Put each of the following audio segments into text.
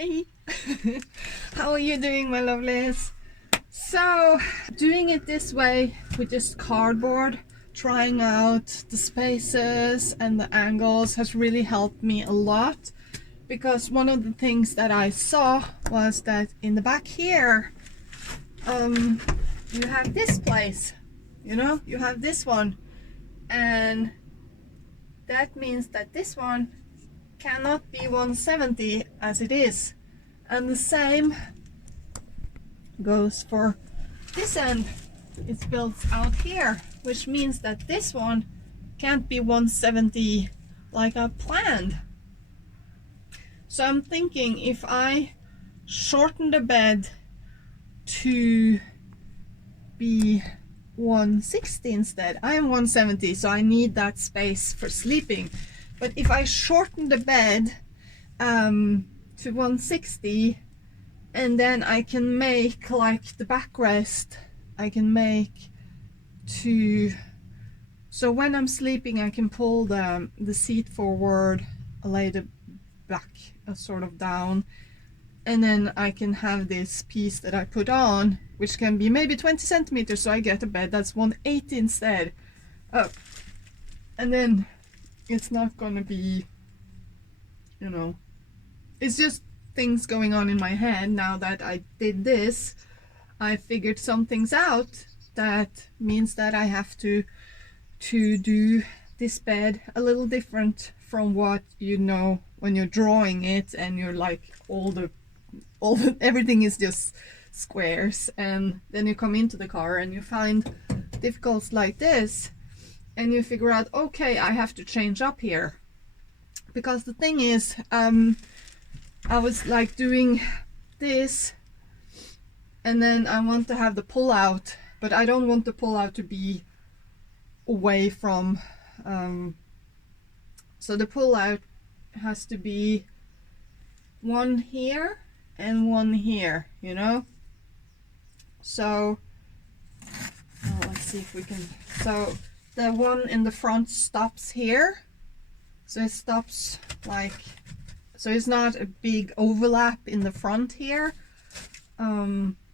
Hey, how are you doing, my lovelies? So, doing it this way with just cardboard, trying out the spaces and the angles has really helped me a lot, because one of the things that I saw was that in the back here, you have this place, you have this one, and that means that this one cannot be 170 as it is, and the same goes for this end. It's built out here, which means that this one can't be 170 like I planned. So I'm thinking if I shorten the bed to be 160 instead. I am 170, so I need that space for sleeping. But if I shorten the bed to 160, and then I can make like the backrest, I can make to, so when I'm sleeping I can pull the seat forward, lay the back sort of down, and then I can have this piece that I put on, which can be maybe 20 centimeters, so I get a bed that's 180 instead. And then it's not gonna be, it's just things going on in my head. Now that I did this, I figured some things out. That means that I have to do this bed a little different from what when you're drawing it and you're like everything is just squares, and then you come into the car and you find difficulties like this and you figure out, okay, I have to change up here. Because the thing is, I was like doing this, and then I want to have the pull out, but I don't want the pull out to be away from, so the pull out has to be one here and one here, so let's see if we can, so the one in the front stops here, so it stops like, so it's not a big overlap in the front here,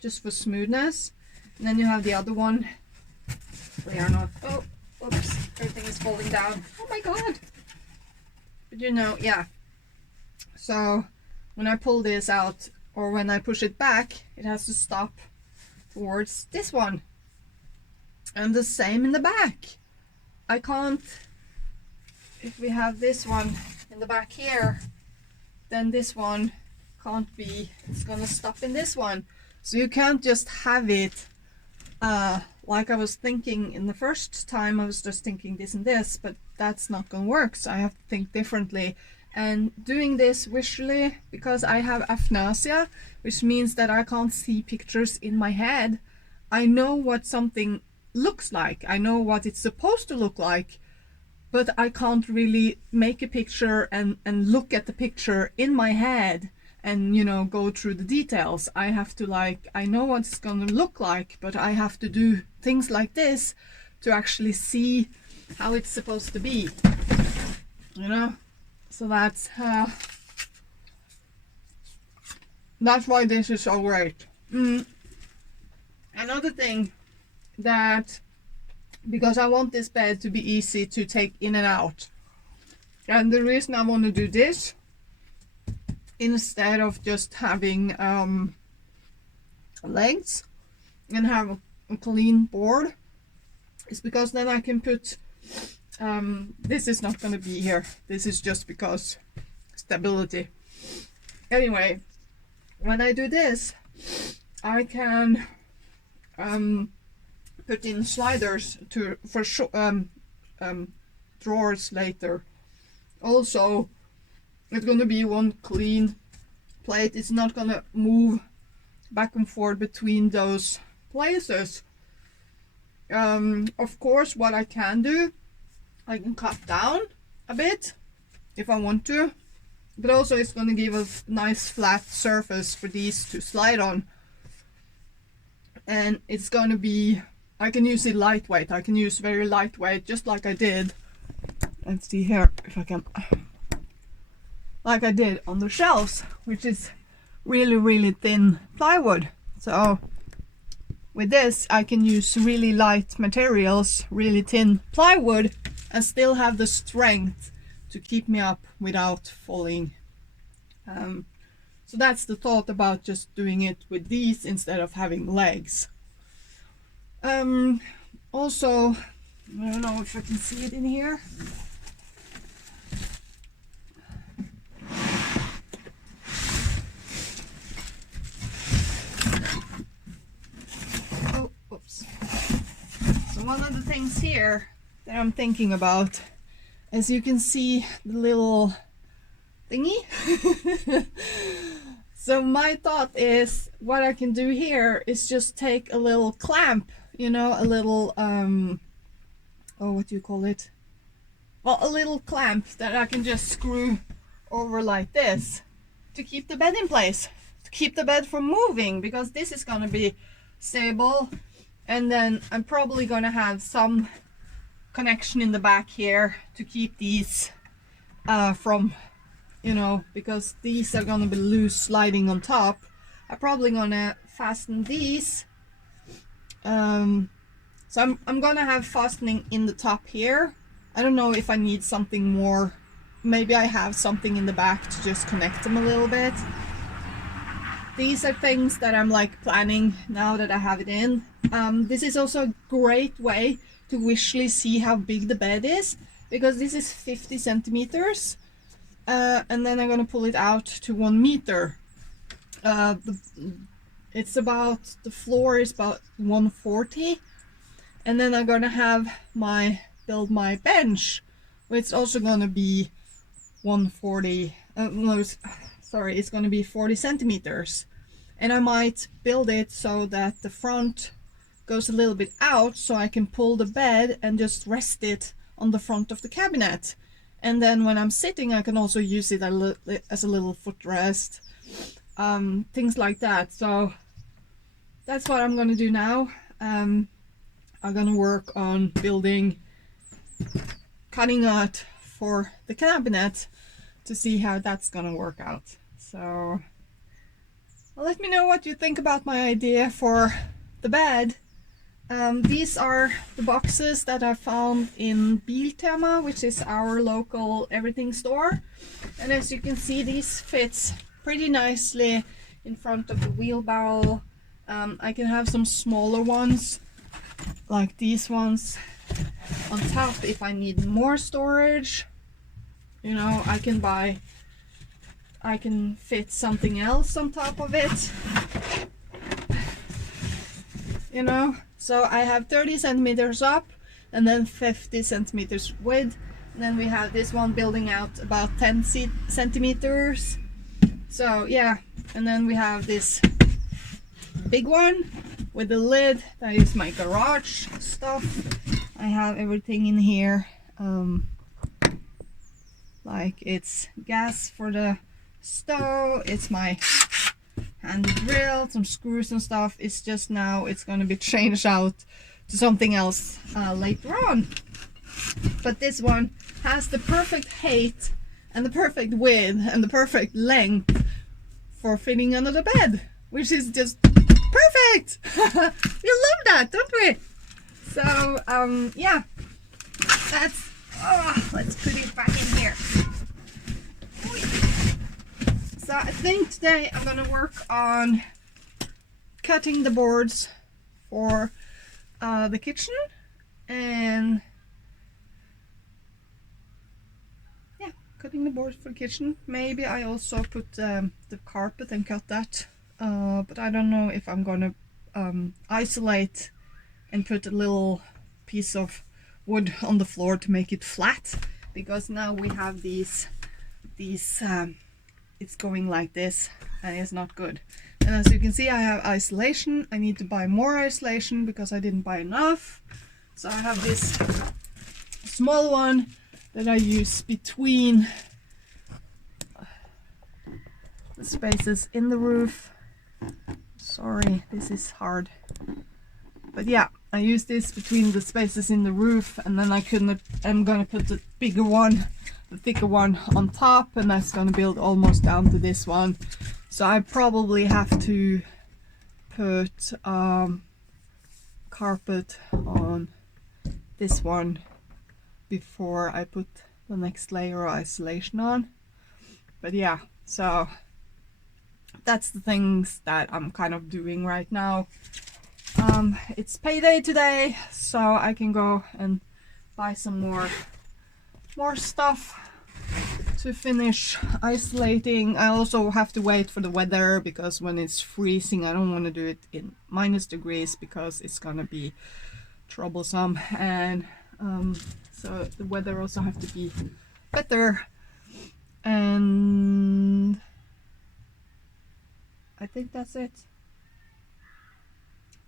just for smoothness. And then you have the other one. They are not, oh, oops, everything is falling down. Oh my god. But yeah. So when I pull this out, or when I push it back, it has to stop towards this one. And the same in the back. I can't, if we have this one in the back here, then this one can't be, it's gonna stop in this one. So you can't just have it like I was thinking in the first time. I was just thinking this and this, but that's not gonna work, so I have to think differently. And doing this visually, because I have aphasia, which means that I can't see pictures in my head. I know what something looks like, I know what it's supposed to look like, but I can't really make a picture and look at the picture in my head and go through the details. I have to, like, I know what it's gonna look like, but I have to do things like this to actually see how it's supposed to be, so that's why this is so great. Another thing, that because I want this bed to be easy to take in and out, and the reason I want to do this instead of just having legs and have a clean board is because then I can put this is not going to be here, this is just because stability. Anyway, when I do this, I can put in sliders for drawers later. Also, it's going to be one clean plate. It's not going to move back and forth between those places. Of course, what I can do, I can cut down a bit if I want to, but also it's going to give a nice flat surface for these to slide on. And it's going to be, I can use it lightweight, I can use very lightweight, just like I did, if I can, like I did on the shelves, which is really thin plywood. So with this I can use really light materials, really thin plywood, and still have the strength to keep me up without falling. So that's the thought about just doing it with these instead of having legs. Also, I don't know if I can see it in here. Oh, oops. So one of the things here that I'm thinking about, as you can see, the little thingy. So my thought is, what I can do here is just take a little clamp, you know, a little oh, what do you call it? Well, a little clamp that I can just screw over like this to keep the bed in place, to keep the bed from moving, because this is gonna be stable. And then I'm probably gonna have some connection in the back here to keep these from, you know, because these are gonna be loose sliding on top. I'm probably gonna fasten these. So I'm gonna have fastening in the top here. I don't know if I need something more. Maybe I have something in the back to just connect them a little bit. These are things that I'm like planning now that I have it in. This is also a great way to visually see how big the bed is, because this is 50 centimeters. And then I'm gonna pull it out to 1 meter. It's about, the floor is about 140, and then I'm gonna have build my bench, which is also gonna be 140. No, sorry, it's gonna be 40 centimeters, and I might build it so that the front goes a little bit out, so I can pull the bed and just rest it on the front of the cabinet. And then when I'm sitting, I can also use it as a little footrest, things like that. So that's what I'm gonna do now. I'm gonna work on building cutting out for the cabinet to see how that's gonna work out. So let me know what you think about my idea for the bed. These are the boxes that I found in Biltema, which is our local everything store. And as you can see, these fits pretty nicely in front of the wheelbarrow. I can have some smaller ones, like these ones, on top if I need more storage. You know, I can fit something else on top of it. You know, so I have 30 centimeters up and then 50 centimeters width. And then we have this one building out about 10 centimeters. So yeah, and then we have this big one with the lid. That is my garage stuff. I have everything in here. Like it's gas for the stove, it's my hand drill, some screws and stuff. It's just now it's going to be changed out to something else later on. But this one has the perfect height and the perfect width and the perfect length for fitting under the bed, which is just perfect. We love that, don't we? So yeah, that's, let's put it back in here. So I think today I'm gonna work on cutting the boards for the kitchen, and yeah, cutting the boards for the kitchen. Maybe I also put the carpet and cut that, but I don't know if I'm gonna isolate and put a little piece of wood on the floor to make it flat, because now we have these it's going like this and it's not good. And as you can see, I have isolation. I need to buy more isolation because I didn't buy enough. So I have this small one that I use between the spaces in the roof. Sorry, this is hard. But yeah, I use this between the spaces in the roof, and then I'm gonna put the bigger one, the thicker one on top, and that's gonna build almost down to this one. So I probably have to put carpet on this one before I put the next layer of isolation on. But yeah, so that's the things that I'm kind of doing right now. It's payday today, so I can go and buy some more stuff to finish isolating. I also have to wait for the weather, because when it's freezing I don't want to do it in -degrees because it's gonna be troublesome, and so the weather also have to be better. And I think that's it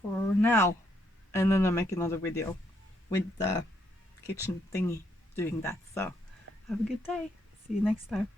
for now, and then I'll make another video with the kitchen thingy doing that. So have a good day, see you next time.